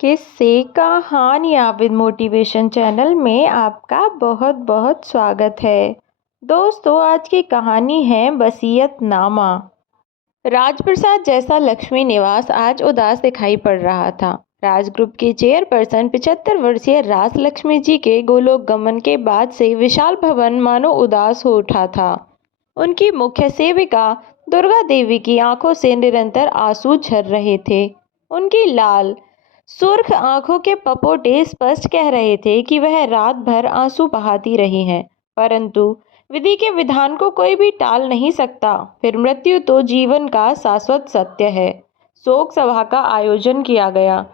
किस्से कहानियाँ with motivation channel में आपका बहुत बहुत स्वागत है। दोस्तों, आज की कहानी है वसीयतनामा। राजप्रसाद जैसा लक्ष्मी निवास आज उदास दिखाई पड़ रहा था। राज ग्रुप के चेयरपर्सन 75 वर्षीय राज लक्ष्मी जी के गोलोक गमन के बाद से विशाल भवन मानो उदास हो उठा था। उनकी मुख्य सेविका दुर्गा देवी की आंखों से निरंतर आंसू झर रहे थे। उनकी लाल सुर्ख आंखों के पपोटे स्पष्ट कह रहे थे कि वह रात भर आंसू बहाती रही हैं, परंतु विधि के विधान को कोई भी टाल नहीं सकता। फिर मृत्यु तो जीवन का शाश्वत सत्य है। शोक सभा का आयोजन किया गया।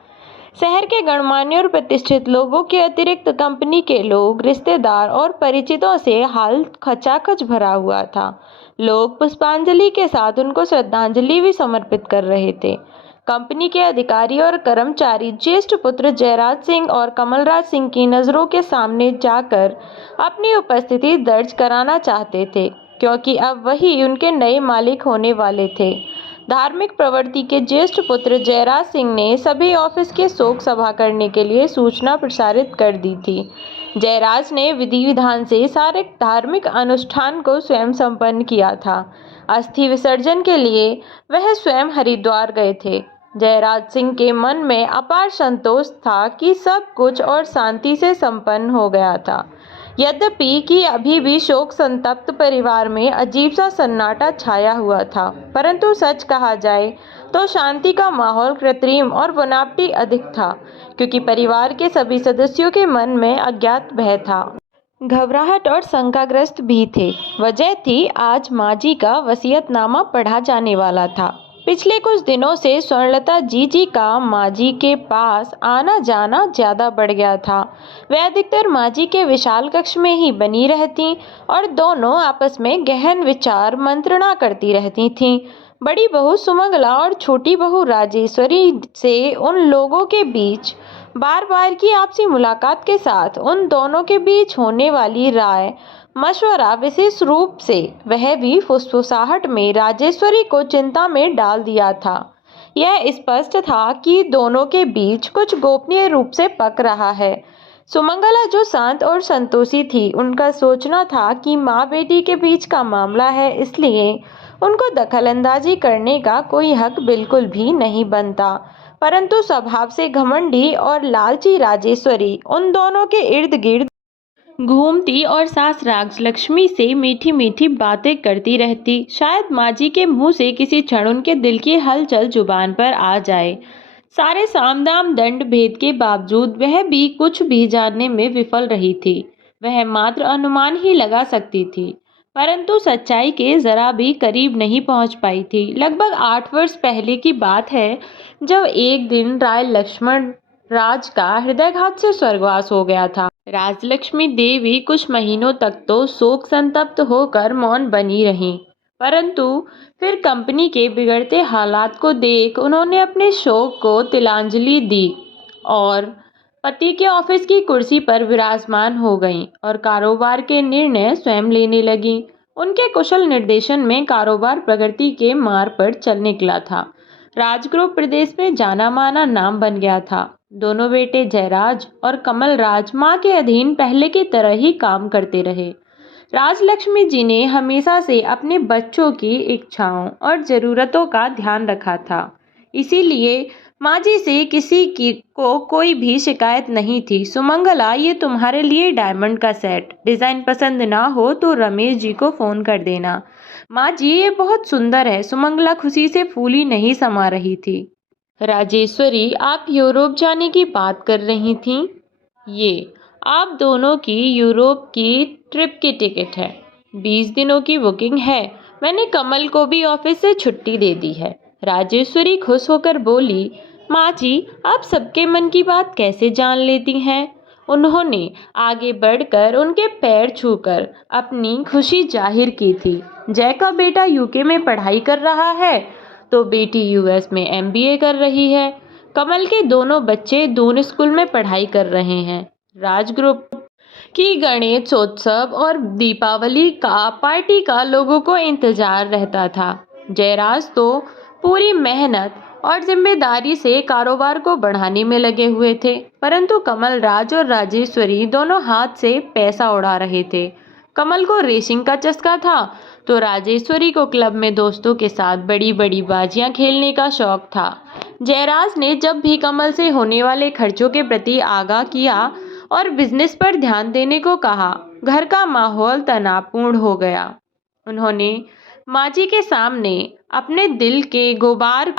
शहर के गणमान्य और प्रतिष्ठित लोगों के अतिरिक्त कंपनी के लोग, रिश्तेदार और परिचितों से हाल खचाखच भरा हुआ था। लोग पुष्पांजलि के साथ उनको श्रद्धांजलि भी समर्पित कर रहे थे। कंपनी के अधिकारी और कर्मचारी ज्येष्ठ पुत्र जयराज सिंह और कमलराज सिंह की नज़रों के सामने जाकर अपनी उपस्थिति दर्ज कराना चाहते थे, क्योंकि अब वही उनके नए मालिक होने वाले थे। धार्मिक प्रवृत्ति के ज्येष्ठ पुत्र जयराज सिंह ने सभी ऑफिस के शोक सभा करने के लिए सूचना प्रसारित कर दी थी। जयराज ने विधि विधान से सारे धार्मिक अनुष्ठान को स्वयं संपन्न किया था। अस्थि विसर्जन के लिए वह स्वयं हरिद्वार गए थे। जयराज सिंह के मन में अपार संतोष था कि सब कुछ और शांति से संपन्न हो गया था। यद्यपि कि अभी भी शोक संतप्त परिवार में अजीब सा सन्नाटा छाया हुआ था, परंतु सच कहा जाए तो शांति का माहौल कृत्रिम और बनावटी अधिक था, क्योंकि परिवार के सभी सदस्यों के मन में अज्ञात भय था। घबराहट और शंकाग्रस्त भी थे। वजह थी आज माँ जी का वसीयतनामा पढ़ा जाने वाला था। पिछले कुछ दिनों से स्वर्णलता जी का माँ जी के पास आना जाना ज्यादा बढ़ गया था। वह अधिकतर माँ जी के विशाल कक्ष में ही बनी रहती और दोनों आपस में गहन विचार मंत्रणा करती रहती थीं। बड़ी बहू सुमंगला और छोटी बहू राजेश्वरी से उन लोगों के बीच बार बार की आपसी मुलाकात के साथ उन दोनों के बीच होने वाली राय मशवरा, विशेष रूप से वह भी फुसफुसाहट में, राजेश्वरी को चिंता में डाल दिया था। यह स्पष्ट था कि दोनों के बीच कुछ गोपनीय रूप से पक रहा है। सुमंगला, जो शांत और संतोषी थी, उनका सोचना था कि माँ बेटी के बीच का मामला है, इसलिए उनको दखलंदाजी करने का कोई हक बिल्कुल भी नहीं बनता। परंतु स्वभाव से घमंडी और लालची राजेश्वरी उन दोनों के इर्द गिर्द घूमती और सास राज लक्ष्मी से मीठी मीठी बातें करती रहती। शायद माँ जी के मुंह से किसी क्षण उनके दिल की हलचल जुबान पर आ जाए। सारे सामदाम दंड भेद के बावजूद वह भी कुछ भी जानने में विफल रही थी। वह मात्र अनुमान ही लगा सकती थी, परंतु सच्चाई के जरा भी करीब नहीं पहुंच पाई थी। लगभग 8 वर्ष पहले की बात है, जब एक दिन राय लक्ष्मण राज का हृदयघात से स्वर्गवास हो गया था। राजलक्ष्मी देवी कुछ महीनों तक तो शोक संतप्त होकर मौन बनी रहीं, परंतु फिर कंपनी के बिगड़ते हालात को देख उन्होंने अपने शोक को तिलांजलि दी और पति के ऑफिस की कुर्सी पर विराजमान हो गईं और कारोबार के निर्णय स्वयं लेने लगीं। उनके कुशल निर्देशन में कारोबार प्रगति के मार्ग पर चल निकला था। राजग्रुप प्रदेश में जाना माना नाम बन गया था। दोनों बेटे जयराज और कमलराज माँ के अधीन पहले की तरह ही काम करते रहे। राजलक्ष्मी जी ने हमेशा से अपने बच्चों की इच्छाओं और ज़रूरतों का ध्यान रखा था, इसीलिए माँ जी से किसी की को कोई भी शिकायत नहीं थी। सुमंगला, ये तुम्हारे लिए डायमंड का सेट, डिज़ाइन पसंद ना हो तो रमेश जी को फ़ोन कर देना। माँ जी, ये बहुत सुंदर है। सुमंगला खुशी से फूली नहीं समा रही थी। राजेश्वरी, आप यूरोप जाने की बात कर रही थीं। ये आप दोनों की यूरोप की ट्रिप की टिकट है। 20 दिनों की बुकिंग है। मैंने कमल को भी ऑफिस से छुट्टी दे दी है। राजेश्वरी खुश होकर बोली। माँ जी, आप सबके मन की बात कैसे जान लेती हैं? उन्होंने आगे बढ़कर उनके पैर छूकर अपनी खुशी जाहिर की थी। जय का बेटा यूके में पढ़ाई कर रहा है तो बेटी यूएस में एमबीए कर रही है। कमल के दोनों बच्चे दून स्कूल में पढ़ाई कर रहे हैं। राजग्रुप की गणेशोत्सव और दीपावली का पार्टी का लोगों को इंतजार रहता था। जयराज तो पूरी मेहनत और जिम्मेदारी से कारोबार को बढ़ाने में लगे हुए थे, परंतु कमलराज और राजेश्वरी दोनों हाथ से पैसा उड़ा रहे थे। कमल को रेसिंग का चस्का था तो राजेश्वरी को क्लब में दोस्तों के साथ बड़ी बड़ी बाजियां खेलने का शौक था। जयराज ने जब भी कमल से होने वाले खर्चों के प्रति आगाह किया और बिजनेस पर ध्यान देने को कहा, घर का माहौल तनावपूर्ण हो गया। उन्होंने माँ जी के सामने अपने दिल के गुबार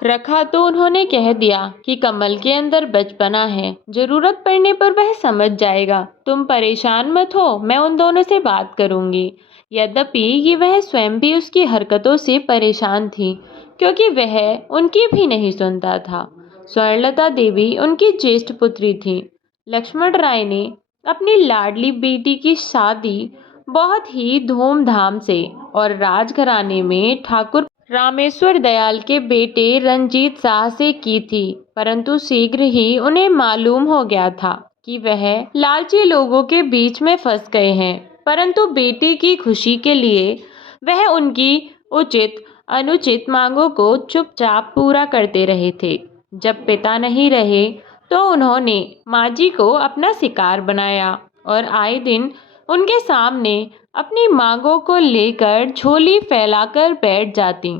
रखा तो उन्होंने कह दिया कि कमल के अंदर बचपना है, जरूरत पड़ने पर वह समझ जाएगा। तुम परेशान मत हो, मैं उन दोनों से बात करूंगी। यद्यपि ये वह स्वयं भी उसकी हरकतों से परेशान थी, क्योंकि वह उनकी भी नहीं सुनता था। स्वर्णलता देवी उनकी ज्येष्ठ पुत्री थी। लक्ष्मण राय ने अपनी लाडली बेटी की शादी बहुत ही धूमधाम से और राजघराने में ठाकुर रामेश्वर दयाल के बेटे रंजीत शाह से की थी, परंतु शीघ्र ही उन्हें मालूम हो गया था कि वह लालची लोगों के बीच में फंस गए हैं। परंतु बेटी की खुशी के लिए वह उनकी उचित अनुचित मांगों को चुपचाप पूरा करते रहे थे। जब पिता नहीं रहे तो उन्होंने माँ जी को अपना शिकार बनाया और आए दिन उनके सामने अपनी मांगों को लेकर झोली फैलाकर बैठ जाती।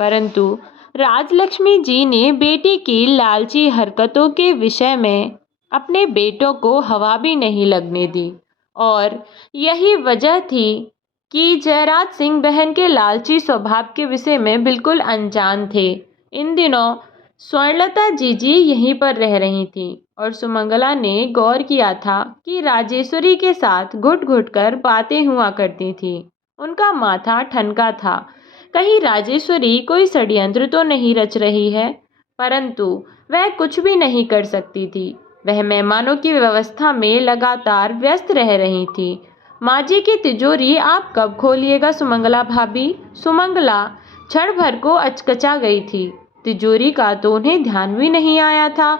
परंतु राजलक्ष्मी जी ने बेटी की लालची हरकतों के विषय में अपने बेटों को हवा भी नहीं लगने दी, और यही वजह थी कि जयराज सिंह बहन के लालची स्वभाव के विषय में बिल्कुल अनजान थे। इन दिनों स्वर्णलता जीजी यहीं पर रह रही थी और सुमंगला ने गौर किया था कि राजेश्वरी के साथ घुट घुट कर बातें हुआ करती थी। उनका माथा ठनका था, कहीं राजेश्वरी कोई षड्यंत्र तो नहीं रच रही है, परंतु वह कुछ भी नहीं कर सकती थी। वह मेहमानों की व्यवस्था में लगातार व्यस्त रह रही थी। माँ जी की तिजोरी आप कब खोलिएगा सुमंगला भाभी? सुमंगला क्षण भर को अचकचा गई थी। तिजोरी का तो उन्हें ध्यान भी नहीं आया था।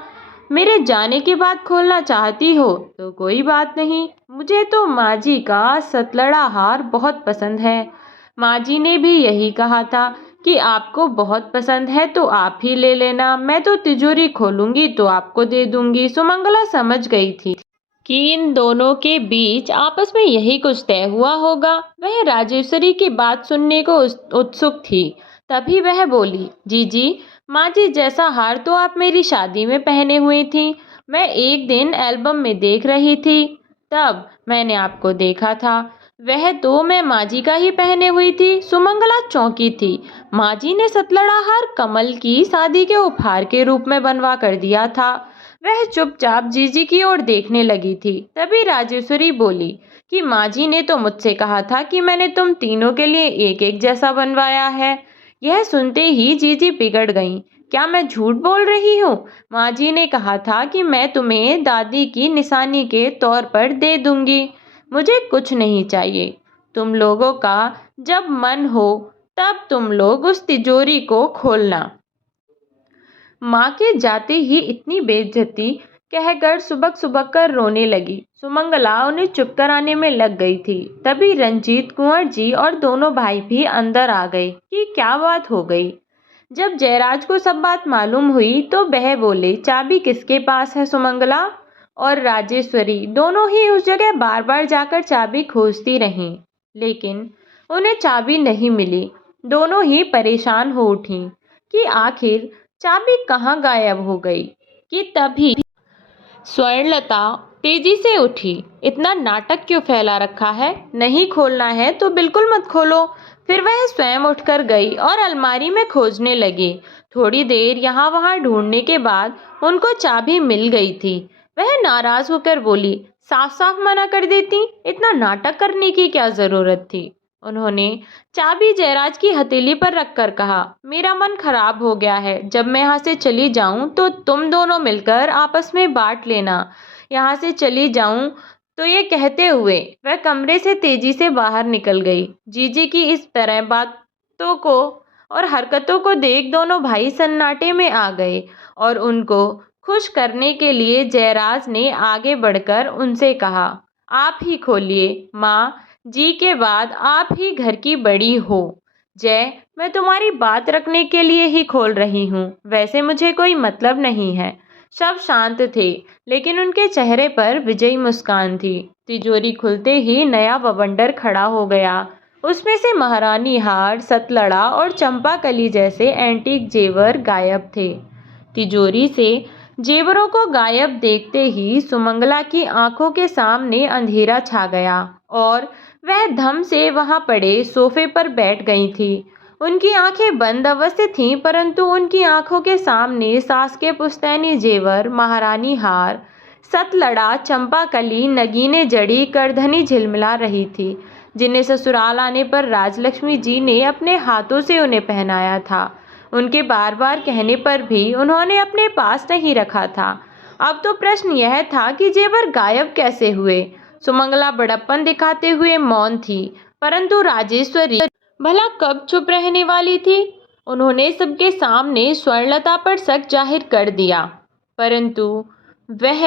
मेरे जाने के बाद खोलना चाहती हो तो कोई बात नहीं, मुझे तो माँ जी का सतलड़ा हार बहुत पसंद है। माँ जी ने भी यही कहा था कि आपको बहुत पसंद है तो आप ही ले लेना, मैं तो तिजोरी खोलूंगी तो आपको दे दूंगी। सुमंगला समझ गई थी कि इन दोनों के बीच आपस में यही कुछ तय हुआ होगा। वह राजेश्वरी की बात सुनने को उत्सुक थी। तभी वह बोली, जीजी, माँ जी जैसा हार तो आप मेरी शादी में पहने हुई थी, मैं एक दिन एल्बम में देख रही थी, तब मैंने आपको देखा था। वह तो मैं माँ जी का ही पहने हुई थी। सुमंगला चौंकी थी। माँ जी ने सतलड़ा हार कमल की शादी के उपहार के रूप में बनवा कर दिया था। वह चुपचाप जीजी की ओर देखने लगी थी। तभी राजेश्वरी बोली कि माँ जी ने तो मुझसे कहा था कि मैंने तुम तीनों के लिए एक एक जैसा बनवाया है। यह सुनते ही जीजी बिगड़ गईं। क्या मैं झूठ बोल रही हूँ? माँ जी ने कहा था कि मैं तुम्हें दादी की निशानी के तौर पर दे दूंगी। मुझे कुछ नहीं चाहिए। तुम लोगों का जब मन हो तब तुम लोग उस तिजोरी को खोलना। माँ के जाते ही इतनी बेइज्जती कहकर सुबक सुबक कर रोने लगी। सुमंगला उन्हें चुप कराने में लग गई थी। तभी रंजीत, कुंवर जी और दोनों भाई भी अंदर आ गए कि क्या बात हो गई। जब जयराज को सब बात मालूम हुई तो वह बोले, चाबी किसके पास है? सुमंगला और राजेश्वरी दोनों ही उस जगह बार बार जाकर चाबी खोजती रहीं, लेकिन उन्हें चाबी नहीं मिली। दोनों ही परेशान हो उठीं कि आखिर चाबी कहाँ गायब हो गई। कि तभी स्वर्णलता तेजी से उठी। इतना नाटक क्यों फैला रखा है? नहीं खोलना है तो बिल्कुल मत खोलो। फिर वह स्वयं उठकर गई और अलमारी में खोजने लगी। थोड़ी देर यहाँ वहाँ ढूंढने के बाद उनको चाबी मिल गई थी। वह नाराज होकर बोली, साफ साफ मना कर देती, इतना नाटक करने की क्या जरूरत थी? उन्होंने चाबी जयराज की हथेली पर रखकर कहा, मेरा मन खराब हो गया है। जब मैं यहाँ से चली जाऊं तो तुम दोनों मिलकर आपस में बांट लेना। यहाँ से चली जाऊं तो ये कहते हुए वह कमरे से तेजी से बाहर निकल गई। जीजी की इस तरह बातों को और हरकतों को देख दोनों भाई सन्नाटे में आ गए और उनको खुश करने के लिए जयराज ने आगे बढ़कर उनसे कहा, आप ही खोलिए, माँ जी के बाद आप ही घर की बड़ी हो। जय मैं तुम्हारी बात रखने के लिए ही खोल रही हूँ, वैसे मुझे कोई मतलब नहीं है। सब शांत थे, लेकिन उनके चेहरे पर विजयी मुस्कान थी। तिजोरी खुलते ही नया बवंडर खड़ा हो गया। उसमें से महारानी हार, सतलड़ा और चंपाकली जैसे एंटीक जेवर गायब थे। तिजोरी से जेवरों को गायब देखते ही सुमंगला की आंखों के सामने अंधेरा छा गया और वह धम से वहां पड़े सोफे पर बैठ गई थी। उनकी आंखें बंद अवस्थित थीं, परंतु उनकी आंखों के सामने सास के पुश्तैनी जेवर, महारानी हार, सतलड़ा, चंपाकली, नगीने जड़ी, करधनी झिलमिला रही थी, जिन्हें ससुराल आने पर राजलक्ष्मी जी ने अपने हाथों से उन्हें पहनाया था। उनके बार बार कहने पर भी उन्होंने अपने पास नहीं रखा था। अब तो प्रश्न यह था कि जेवर गायब कैसे हुए। सुमंगला बड़प्पन दिखाते हुए मौन थी, परंतु राजेश्वरी भला कब चुप रहने वाली थी। उन्होंने सबके सामने स्वर्णलता पर शक जाहिर कर दिया, परंतु वह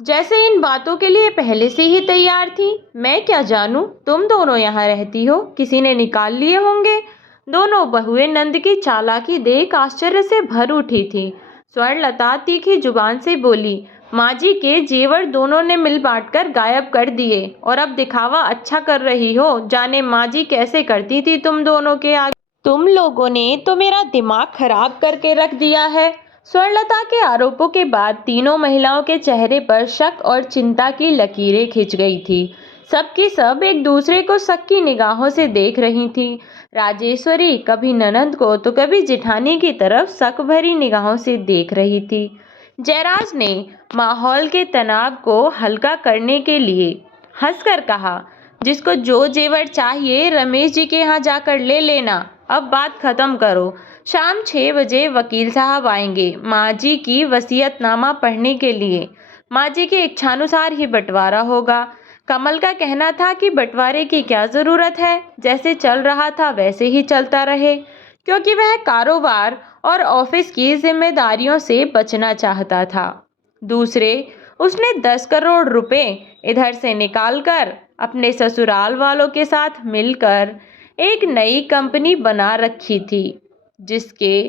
जैसे इन बातों के लिए पहले से ही तैयार थी। मैं क्या जानूं, तुम दोनों यहाँ रहती हो, किसी ने निकाल लिए होंगे। दोनों बहुएं नंद की चालाकी देख आश्चर्य से भर उठी थी। स्वर्णलता तीखी जुबान से बोली, माँ जी के जेवर दोनों ने मिल बांटकर गायब कर दिए और अब दिखावा अच्छा कर रही हो। जाने माँ जी कैसे करती थी तुम दोनों के आगे। तुम लोगों ने तो मेरा दिमाग खराब करके रख दिया है। स्वर्णलता के आरोपों के बाद तीनों महिलाओं के चेहरे पर शक और चिंता की लकीरें खिंच गई थी। सबकी सब एक दूसरे को शक की निगाहों से देख रही थी। राजेश्वरी कभी ननंद को तो कभी जिठानी की तरफ शक भरी निगाहों से देख रही थी। जयराज ने माहौल के तनाव को हल्का करने के लिए हंसकर कहा, जिसको जो जेवर चाहिए रमेश जी के यहाँ जाकर ले लेना। अब बात खत्म करो। शाम 6 बजे वकील साहब आएंगे माँ जी की वसीयतनामा पढ़ने के लिए। माँ जी की इच्छानुसार ही बंटवारा होगा। कमल का कहना था कि बंटवारे की क्या जरूरत है, जैसे चल रहा था वैसे ही चलता रहे, क्योंकि वह कारोबार और ऑफिस की जिम्मेदारियों से बचना चाहता था। दूसरे, उसने 10 करोड़ रुपए इधर से निकालकर अपने ससुराल वालों के साथ मिलकर एक नई कंपनी बना रखी थी, जिसके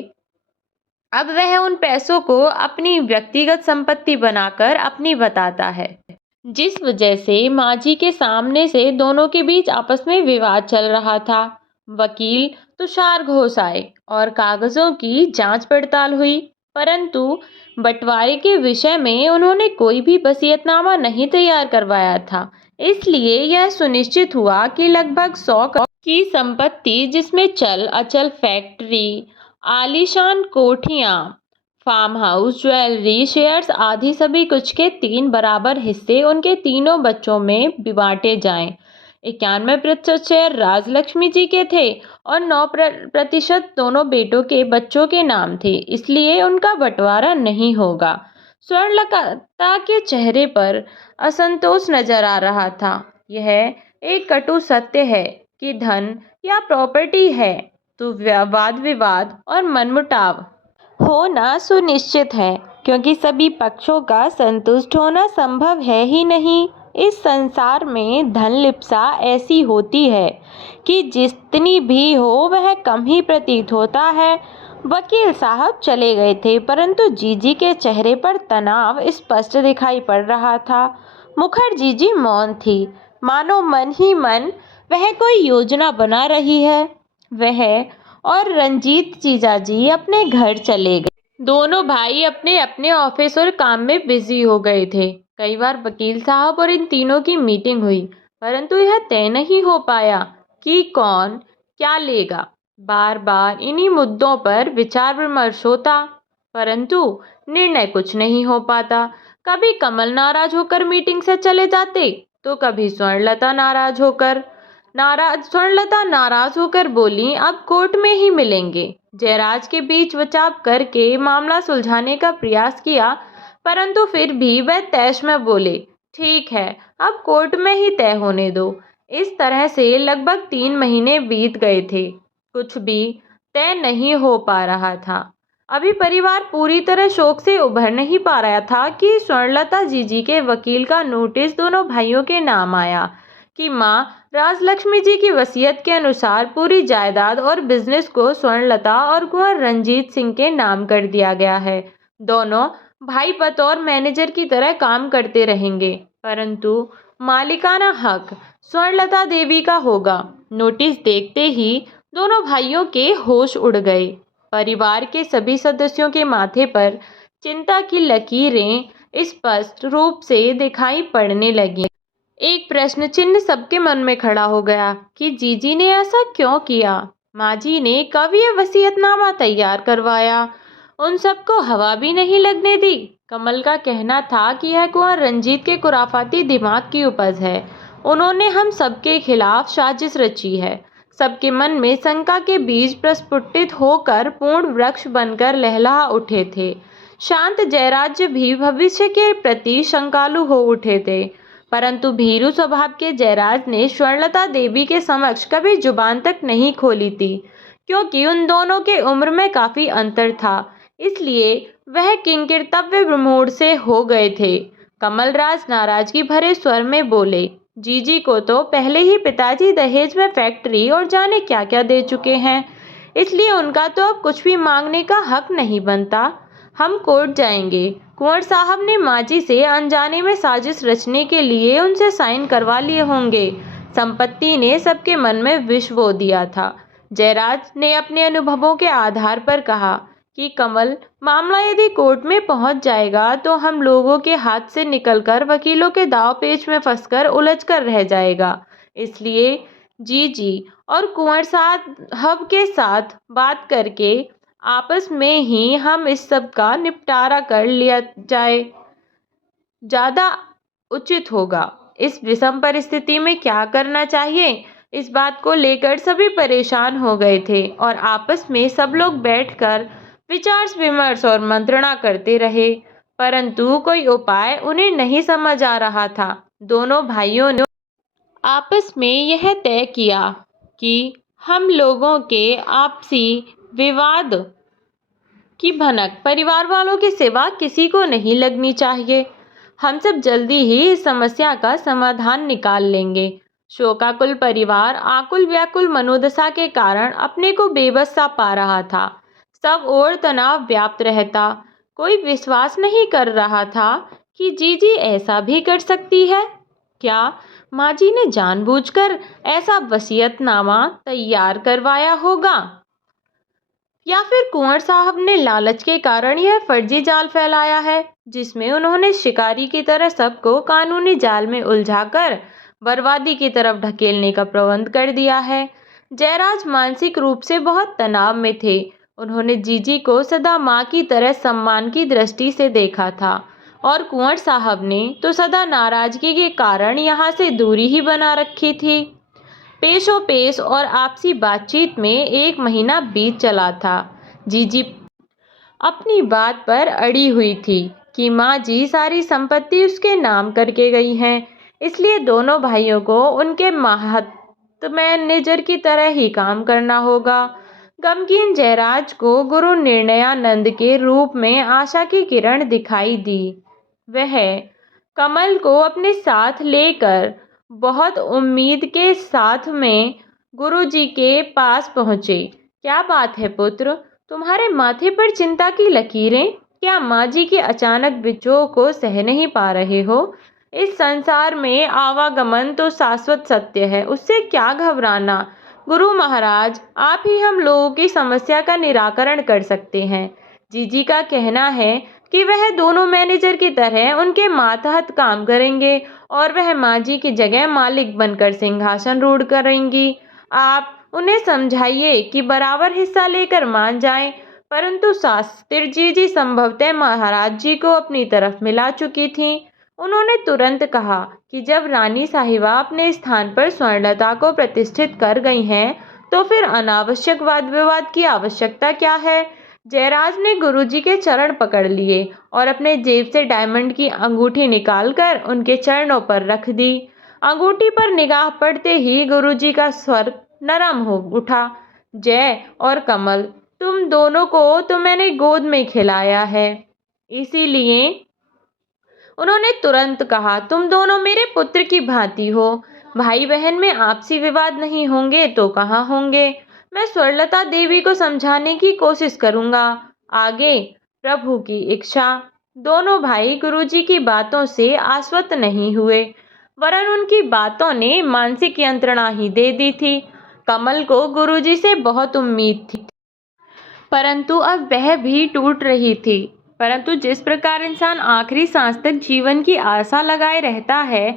अब वह उन पैसों को अपनी व्यक्तिगत संपत्ति बनाकर अपनी बताता है। जिस वजह से माँ जी के सामने से दोनों के बीच आपस में विवाद चल रहा था। वकील तुषार घोष आए और कागजों की जांच पड़ताल हुई, परंतु बंटवारे के विषय में उन्होंने कोई भी वसीयतनामा नहीं तैयार करवाया था। इसलिए यह सुनिश्चित हुआ कि लगभग 100 करोड़ की संपत्ति, जिसमें चल अचल फैक्ट्री, आलीशान कोठियां, फार्म हाउस, ज्वेलरी, शेयर्स आदि सभी कुछ के 3 बराबर हिस्से उनके तीनों बच्चों में बांटे जाएं। 91% शेयर राजलक्ष्मी जी के थे और 9% दोनों बेटों के बच्चों के नाम थे, इसलिए उनका बंटवारा नहीं होगा। स्वर्णलता के चेहरे पर असंतोष नजर आ रहा था। यह एक कटु सत्य है कि धन या प्रॉपर्टी है तो वाद विवाद और मनमुटाव होना सुनिश्चित है, क्योंकि सभी पक्षों का संतुष्ट होना संभव है ही नहीं। इस संसार में धन लिप्सा ऐसी होती है कि जितनी भी हो वह कम ही प्रतीत होता है। वकील साहब चले गए थे, परंतु जीजी के चेहरे पर तनाव स्पष्ट दिखाई पड़ रहा था। मुखर्जी जी मौन थी, मानो मन ही मन वह कोई योजना बना रही है। वह और रंजीत जीजाजी अपने घर चले गए। दोनों भाई अपने अपने ऑफिस और काम में बिजी हो गए थे। कई बार वकील साहब और इन तीनों की मीटिंग हुई, परंतु यह तय नहीं हो पाया कि कौन क्या लेगा। बार बार इन्हीं मुद्दों पर विचार विमर्श होता, परंतु निर्णय कुछ नहीं हो पाता। कभी कमल नाराज होकर मीटिंग से चले जाते, तो कभी स्वर्णलता नाराज होकर बोली, अब कोर्ट में ही मिलेंगे। जयराज के बीच बचाव करके मामला सुलझाने का प्रयास किया, परंतु फिर भी वह तैश में बोले, ठीक है, अब कोर्ट में ही तय होने दो। इस तरह से लगभग 3 महीने बीत गए थे। कुछ भी तय नहीं हो पा रहा था। अभी परिवार पूरी तरह शोक से उभर नहीं पा रहा था कि स्वर्णलता जीजी के वकील का नोटिस दोनों भाइयों के नाम आया। कि मां राजलक्ष्मी जी की वसीयत के अनुसार पूरी जायदाद और बिजनेस को स्वर्णलता और कुंवर रंजीत सिंह के नाम कर दिया गया है। दोनों भाई बतौर मैनेजर की तरह काम करते रहेंगे, परंतु मालिकाना हक स्वर्णलता देवी का होगा। नोटिस देखते ही दोनों भाइयों के होश उड़ गए। परिवार के सभी सदस्यों के माथे पर चिंता की लकीरें स्पष्ट रूप से दिखाई पड़ने लगी। एक प्रश्न चिन्ह सबके मन में खड़ा हो गया कि जीजी ने ऐसा क्यों किया। माँ जी ने कब ये वसीयतनामा तैयार करवाया, उन सबको हवा भी नहीं लगने दी। कमल का कहना था कि यह कुंवर रंजीत के खुराफाती दिमाग की उपज है। उन्होंने हम सबके खिलाफ साजिश रची है। सबके मन में शंका के बीज प्रस्फुटित होकर पूर्ण वृक्ष बनकर लहलहा उठे थे। शांत जयराज्य भी भविष्य के प्रति शंकालु हो उठे थे, परंतु भीरू स्वभाव के जयराज ने स्वर्णलता देवी के समक्ष कभी जुबान तक नहीं खोली थी, क्योंकि उन दोनों के उम्र में काफी अंतर था। इसलिए वह किंकर्तव्य मूड से हो गए थे। कमलराज नाराजगी भरे स्वर में बोले, जीजी को तो पहले ही पिताजी दहेज में फैक्ट्री और जाने क्या क्या दे चुके हैं, इसलिए उनका तो अब कुछ भी मांगने का हक नहीं बनता। हम कोर्ट जाएंगे। कुंवर साहब ने माँ जी से अनजाने में साजिश रचने के लिए उनसे साइन करवा लिए होंगे। संपत्ति ने सबके मन में विष बो दिया था। जयराज ने अपने अनुभवों के आधार पर कहा कि कमल, मामला यदि कोर्ट में पहुंच जाएगा तो हम लोगों के हाथ से निकलकर वकीलों के दाव पेच में फंसकर उलझकर रह जाएगा। इसलिए जीजी और कुंवर साहब के साथ बात करके आपस में ही हम इस सब का निपटारा कर लिया जाए, ज़्यादा उचित होगा। इस विषम परिस्थिति में क्या करना चाहिए, इस बात को लेकर सभी परेशान हो गए थे और आपस में सब लोग बैठकर विचार विमर्श और मंत्रणा करते रहे, परंतु कोई उपाय उन्हें नहीं समझ आ रहा था। दोनों भाइयों ने आपस में यह तय किया कि हम लोगों के आपसी विवाद की भनक परिवार वालों के सिवा किसी को नहीं लगनी चाहिए। हम सब जल्दी ही इस समस्या का समाधान निकाल लेंगे। शोकाकुल परिवार आकुल व्याकुल मनोदशा के कारण अपने को बेबस सा पा रहा था। सब ओर तनाव व्याप्त रहता। कोई विश्वास नहीं कर रहा था कि जीजी ऐसा भी कर सकती है। क्या माँ जी ने जानबूझकर ऐसा वसीयतनामा तैयार करवाया होगा, या फिर कुंवर साहब ने लालच के कारण यह फर्जी जाल फैलाया है, जिसमें उन्होंने शिकारी की तरह सबको कानूनी जाल में उलझाकर बर्बादी की तरफ ढकेलने का प्रबंध कर दिया है। जयराज मानसिक रूप से बहुत तनाव में थे। उन्होंने जीजी को सदा माँ की तरह सम्मान की दृष्टि से देखा था और कुंवर साहब ने तो सदा नाराजगी के कारण यहाँ से दूरी ही बना रखी थी। पेशो पेश और आपसी बातचीत में 1 महीना बीत चला था। जीजी अपनी बात पर अड़ी हुई थी कि माँ जी सारी संपत्ति उसके नाम करके गई हैं, इसलिए दोनों भाइयों को उनके महत्व मैनेजर की तरह ही काम करना होगा। गमगीन जयराज को गुरु निर्णयानंद के रूप में आशा की किरण दिखाई दी। वह कमल को अपने साथ लेकर बहुत उम्मीद के साथ में गुरुजी के पास पहुँचे। क्या बात है पुत्र, तुम्हारे माथे पर चिंता की लकीरें? क्या माँ जी के अचानक विजोह को सह नहीं पा रहे हो? इस संसार में आवागमन तो शाश्वत सत्य है, उससे क्या घबराना। गुरु महाराज, आप ही हम लोगों की समस्या का निराकरण कर सकते हैं। जीजी का कहना है कि वह दोनों मैनेजर की तरह उनके मातहत काम करेंगे और वह माँ जी की जगह मालिक बनकर सिंहासन रूढ़ करेंगी। आप उन्हें समझाइए कि बराबर हिस्सा लेकर मान जाएं, परंतु शास्त्री जी संभवतः महाराज जी को अपनी तरफ मिला चुकी थीं। उन्होंने तुरंत कहा कि जब रानी साहिबा अपने स्थान पर स्वर्णलता को प्रतिष्ठित कर गई हैं, तो फिर अनावश्यक वाद विवाद की आवश्यकता क्या है। जयराज ने गुरुजी के चरण पकड़ लिए और अपने जेब से डायमंड की अंगूठी निकालकर उनके चरणों पर रख दी। अंगूठी पर निगाह पड़ते ही गुरुजी का स्वर नरम हो उठा। जय और कमल, तुम दोनों को तो मैंने गोद में खिलाया है, इसीलिए उन्होंने तुरंत कहा, तुम दोनों मेरे पुत्र की भांति हो। भाई बहन में आपसी विवाद नहीं होंगे तो कहाँ होंगे। मैं स्वर्णलता देवी को समझाने की कोशिश करूंगा। आगे प्रभु की इच्छा। दोनों भाई गुरुजी की बातों से आश्वस्त नहीं हुए, वरन उनकी बातों ने मानसिक यंत्रणा ही दे दी थी। कमल को गुरुजी से बहुत उम्मीद थी, परंतु अब वह भी टूट रही थी। परंतु जिस प्रकार इंसान आखिरी सांस तक जीवन की आशा लगाए रहता है,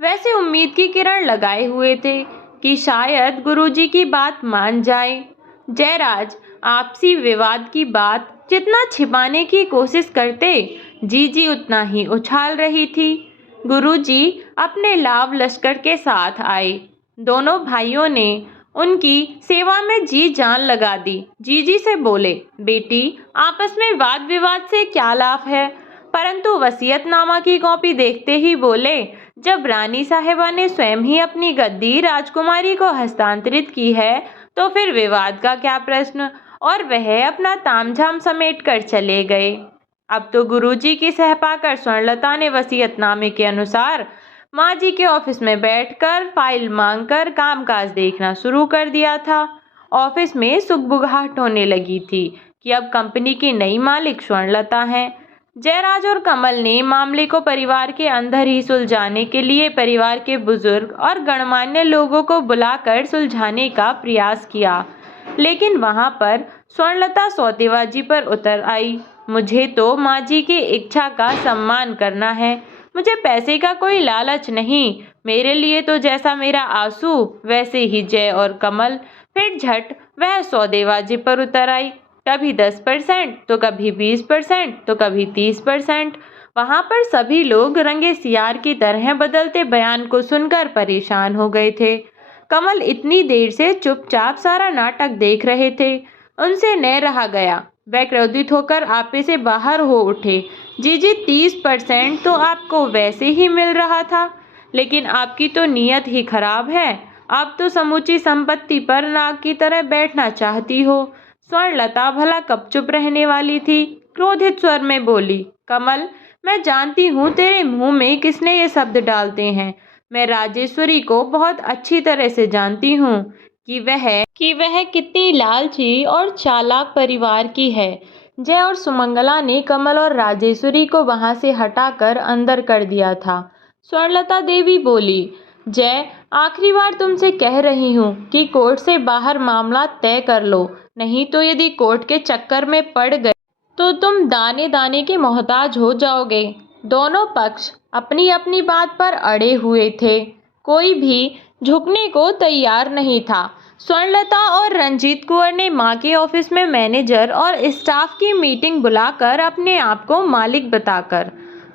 वैसे उम्मीद की किरण लगाए हुए थे कि शायद गुरुजी की बात मान जाए। जयराज आपसी विवाद की बात जितना छिपाने की कोशिश करते, जीजी उतना ही उछाल रही थी। गुरुजी अपने लाव लश्कर के साथ आए। दोनों भाइयों ने उनकी सेवा में जी जान लगा दी। जीजी से बोले, बेटी आपस में वाद विवाद से क्या लाभ है। परंतु वसीयतनामा की कॉपी देखते ही बोले, जब रानी साहिबा ने स्वयं ही अपनी गद्दी राजकुमारी को हस्तांतरित की है, तो फिर विवाद का क्या प्रश्न। और वह अपना तामझाम समेट कर चले गए। अब तो गुरुजी की सह पाकर स्वर्णलता ने वसीयतनामे के अनुसार माँ जी के ऑफिस में बैठकर फाइल मांगकर कामकाज देखना शुरू कर दिया था। ऑफिस में सुगबुगाहट होने लगी थी कि अब कंपनी की नई मालिक स्वर्णलता हैं। जयराज और कमल ने मामले को परिवार के अंदर ही सुलझाने के लिए परिवार के बुजुर्ग और गणमान्य लोगों को बुलाकर सुलझाने का प्रयास किया, लेकिन वहां पर स्वर्णलता सौदेबाजी पर उतर आई। मुझे तो माँ जी की इच्छा का सम्मान करना है, मुझे पैसे का कोई लालच नहीं। मेरे लिए तो जैसा मेरा आंसू वैसे ही जय और कमल। फिर झट वह सौदेबाजी पर उतर आई। कभी 10% तो कभी 20% तो कभी 30%। वहां पर सभी लोग रंगे सियार की तरह बदलते बयान को सुनकर परेशान हो गए थे। कमल इतनी देर से चुपचाप सारा नाटक देख रहे थे, उनसे न रहा गया। वह क्रोधित होकर आपे से बाहर हो उठे। जीजी 30% तो आपको वैसे ही मिल रहा था, लेकिन आपकी तो नीयत ही खराब है। आप तो समूची संपत्ति पर नाग की तरह बैठना चाहती हो। स्वर्णलता भला कब चुप रहने वाली थी, क्रोधित स्वर में बोली, कमल मैं जानती हूँ तेरे मुंह में किसने ये शब्द डालते हैं। मैं राजेश्वरी को बहुत अच्छी तरह से जानती हूँ कि वह कितनी लालची और चालाक परिवार की है। जय और सुमंगला ने कमल और राजेश्वरी को वहां से हटाकर अंदर कर दिया था। स्वर्णलता देवी बोली, जय आखिरी बार तुमसे कह रही हूँ कि कोर्ट से बाहर मामला तय कर लो, नहीं तो यदि कोर्ट के चक्कर में पड़ गए तो तुम दाने दाने के मोहताज हो जाओगे। दोनों पक्ष अपनी अपनी बात पर अड़े हुए थे, कोई भी झुकने को तैयार नहीं था। स्वर्णलता और रंजीत कुंवर ने माँ के ऑफिस में मैनेजर और स्टाफ की मीटिंग बुलाकर अपने आप को मालिक बताकर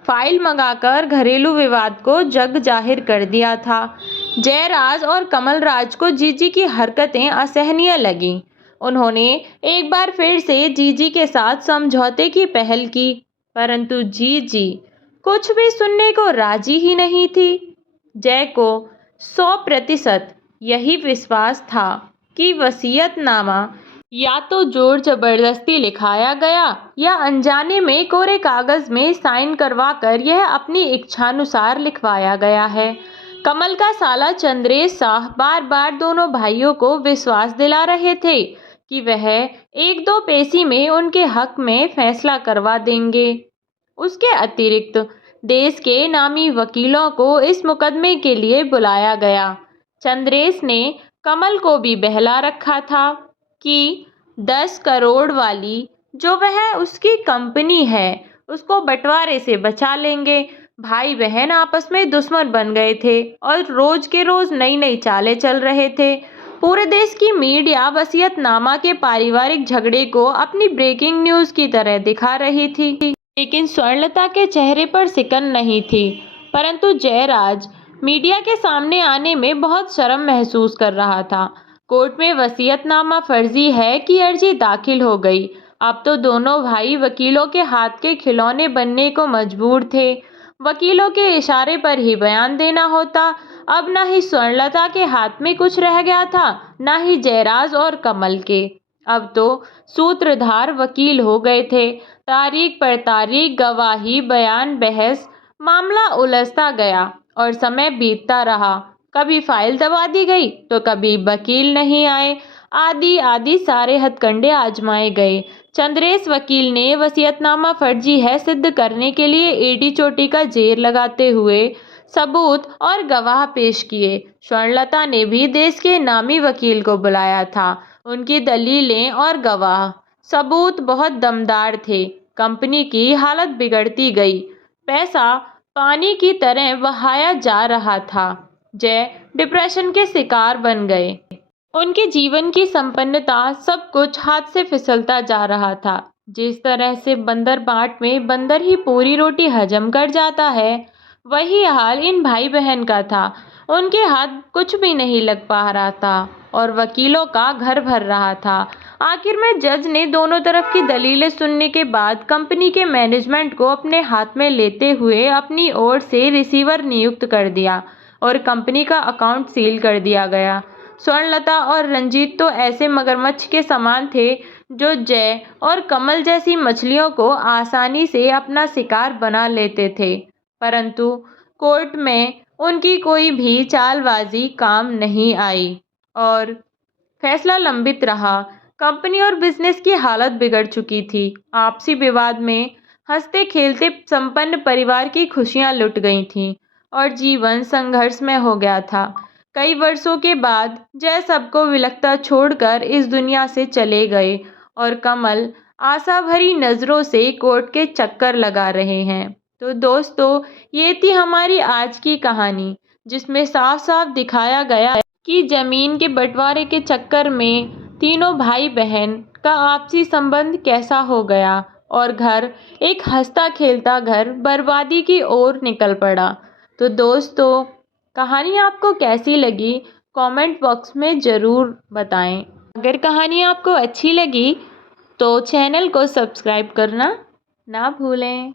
फाइल मंगाकर घरेलू विवाद को जग जाहिर कर दिया था। जयराज और कमलराज को जीजी की हरकतें असहनीय लगीं। उन्होंने एक बार फिर से जीजी के साथ समझौते की पहल की, परंतु जीजी कुछ भी सुनने को राजी ही नहीं थी। जय को 100% यही विश्वास था कि वसीयतनामा या तो जोर जबरदस्ती लिखाया गया या अनजाने में कोरे कागज में साइन करवाकर यह अपनी इच्छानुसार लिखवाया गया है। कमल का साला चंद्रेश शाह बार बार दोनों भाइयों को विश्वास दिला रहे थे कि वह 1-2 पेशी में उनके हक में फैसला करवा देंगे। उसके अतिरिक्त देश के नामी वकीलों को इस मुकदमे के लिए बुलाया गया। चंद्रेश ने कमल को भी बहला रखा था कि 10 करोड़ वाली जो वह उसकी कंपनी है उसको बंटवारे से बचा लेंगे। भाई बहन आपस में दुश्मन बन गए थे और रोज के रोज नई नई चालें चल रहे थे। पूरे देश की मीडिया वसीयतनामा के पारिवारिक झगड़े को अपनी ब्रेकिंग न्यूज की तरह दिखा रही थी, लेकिन स्वर्णलता के चेहरे पर सिकन नहीं थी। परंतु जयराज मीडिया के सामने आने में बहुत शर्म महसूस कर रहा था। कोर्ट में वसीयतनामा फर्जी है कि अर्जी दाखिल हो गई। अब तो दोनों भाई वकीलों के हाथ के खिलौने बनने को मजबूर थे। वकीलों के इशारे पर ही बयान देना होता। अब ना ही स्वर्णलता के हाथ में कुछ रह गया था, ना ही जयराज और कमल के। अब तो सूत्रधार वकील हो गए थे। तारीख पर तारीख, गवाही, बयान, बहस, मामला उलझता गया और समय बीतता रहा। कभी फाइल दबा दी गई तो कभी वकील नहीं आए। आदि आदि सारे हथकंडे आजमाए गए। चंद्रेश वकील ने वसीयतनामा फर्जी है सिद्ध करने के लिए एडी चोटी का जेर लगाते हुए सबूत और गवाह पेश किए। स्वर्णलता ने भी देश के नामी वकील को बुलाया था। उनकी दलीलें और गवाह सबूत बहुत दमदार थे। कंपनी की हालत बिगड़ती गई। पैसा पानी की तरह बहाया जा रहा था। जय डिप्रेशन के शिकार बन गए। उनके जीवन की संपन्नता सब कुछ हाथ से फिसलता जा रहा था। जिस तरह से बंदर बाट में बंदर ही पूरी रोटी हजम कर जाता है, वही हाल इन भाई बहन का था। उनके हाथ कुछ भी नहीं लग पा रहा था और वकीलों का घर भर रहा था। आखिर में जज ने दोनों तरफ की दलीलें सुनने के बाद कंपनी के मैनेजमेंट को अपने हाथ में लेते हुए अपनी ओर से रिसीवर नियुक्त कर दिया और कंपनी का अकाउंट सील कर दिया गया। स्वर्णलता और रंजीत तो ऐसे मगरमच्छ के समान थे जो जय और कमल जैसी मछलियों को आसानी से अपना शिकार बना लेते थे, परंतु कोर्ट में उनकी कोई भी चालबाजी काम नहीं आई और फैसला लंबित रहा। कंपनी और बिजनेस की हालत बिगड़ चुकी थी। आपसी विवाद में हंसते खेलते संपन्न परिवार की खुशियां लुट गई थीं और जीवन संघर्ष में हो गया था। कई वर्षों के बाद जय सबको विलखता छोड़कर इस दुनिया से चले गए और कमल आशा भरी नज़रों से कोर्ट के चक्कर लगा रहे हैं। तो दोस्तों, ये थी हमारी आज की कहानी, जिसमें साफ साफ दिखाया गया है कि ज़मीन के बंटवारे के चक्कर में तीनों भाई बहन का आपसी संबंध कैसा हो गया और घर, एक हंसता खेलता घर, बर्बादी की ओर निकल पड़ा। तो दोस्तों, कहानी आपको कैसी लगी कमेंट बॉक्स में ज़रूर बताएं। अगर कहानी आपको अच्छी लगी तो चैनल को सब्सक्राइब करना ना भूलें।